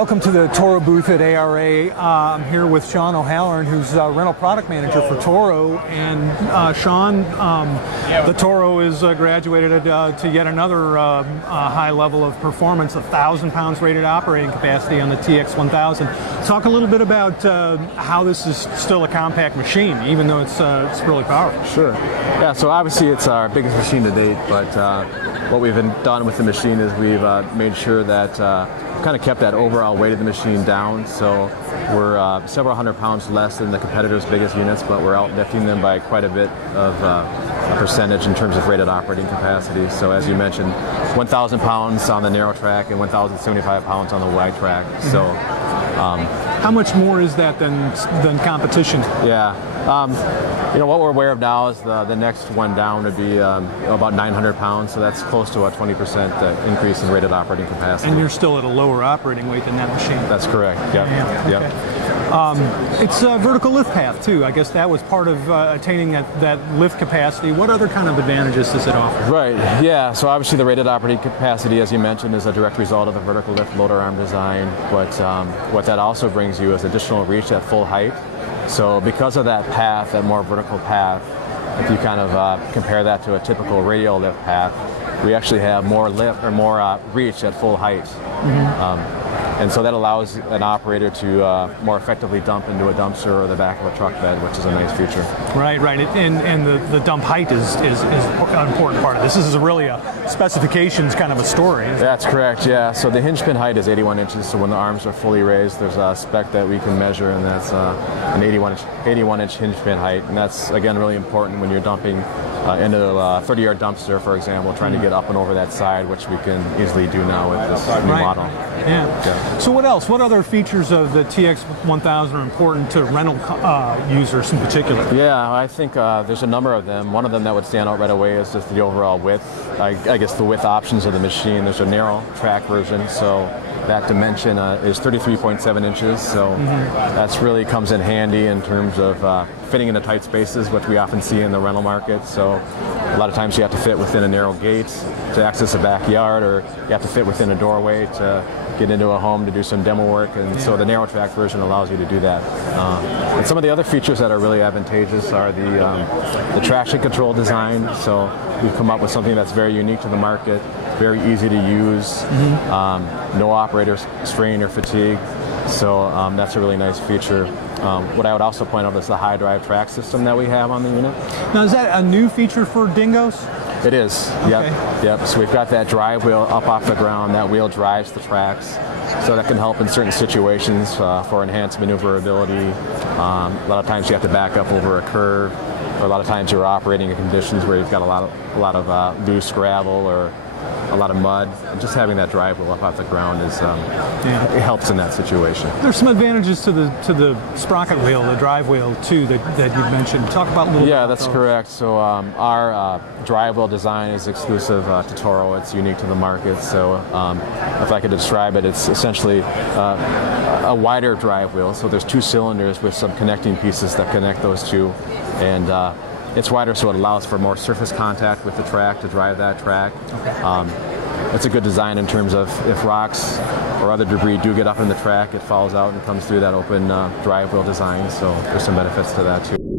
welcome to the Toro booth at ARA. I'm here with Sean O'Halloran, who's rental product manager for Toro. And Sean, the Toro is graduated to yet another high level of performance, 1,000 pounds rated operating capacity on the TX1000. Talk a little bit about how this is still a compact machine, even though it's really powerful. Sure. Yeah, so obviously it's our biggest machine to date, but what we've done with the machine is we've made sure that kind of kept that overall weight of the machine down. So we're several hundred pounds less than the competitors' biggest units, but we're outlifting them by quite a bit of a percentage in terms of rated operating capacity. So as you mentioned, 1,000 pounds on the narrow track and 1,075 pounds on the wide track. So how much more is that than competition? Yeah. You know, what we're aware of now is the next one down would be about 900 pounds, so that's close to a 20% increase in rated operating capacity. And you're still at a lower operating weight than that machine. That's correct. Yep. Yeah. Okay. Yep. It's a vertical lift path too. I guess that was part of attaining that lift capacity. What other kind of advantages does it offer? Right. Yeah. So obviously the rated operating capacity, as you mentioned, is a direct result of the vertical lift loader arm design. But what that also brings you is additional reach at full height. So because of that path, that more vertical path, if you kind of compare that to a typical radial lift path, we actually have more lift or more reach at full height. Mm-hmm. And so that allows an operator to more effectively dump into a dumpster or the back of a truck bed, which is a nice feature. Right, right. And the dump height is an important part of this. This is really a specifications kind of a story. That's correct, yeah. So the hinge pin height is 81 inches, so when the arms are fully raised, there's a spec that we can measure, and that's an 81-inch hinge pin height. And that's, again, really important when you're dumping into a 30-yard dumpster, for example, trying to get up and over that side, which we can easily do now with this new model. Yeah. So what else? What other features of the TX1000 are important to rental users in particular? Yeah, I think there's a number of them. One of them that would stand out right away is just the overall width. I guess the width options of the machine. There's a narrow track version, so that dimension is 33.7 inches. So that's really comes in handy in terms of fitting into tight spaces, which we often see in the rental market. So a lot of times you have to fit within a narrow gate to access a backyard, or you have to fit within a doorway to get into a home to do some demo work, and so the narrow track version allows you to do that. And some of the other features that are really advantageous are the traction control design. So we've come up with something that's very unique to the market, very easy to use, no operator strain or fatigue. So that's a really nice feature. What I would also point out is the high drive track system that we have on the unit. Now, is that a new feature for Dingos? It is. Okay. Yep. So we've got that drive wheel up off the ground. That wheel drives the tracks, so that can help in certain situations for enhanced maneuverability. A lot of times you have to back up over a curve, or a lot of times you're operating in conditions where you've got a lot of loose gravel or a lot of mud. And just having that drive wheel up off the ground is it helps in that situation. There's some advantages to the sprocket wheel, the drive wheel too, that you mentioned. Talk about a little bit. Yeah, that's correct. So our drive wheel design is exclusive to Toro. It's unique to the market. So if I could describe it, it's essentially a wider drive wheel. So there's two cylinders with some connecting pieces that connect those two, and it's wider, so it allows for more surface contact with the track to drive that track. Okay. It's a good design in terms of if rocks or other debris do get up in the track, it falls out and comes through that open drive wheel design. So there's some benefits to that too.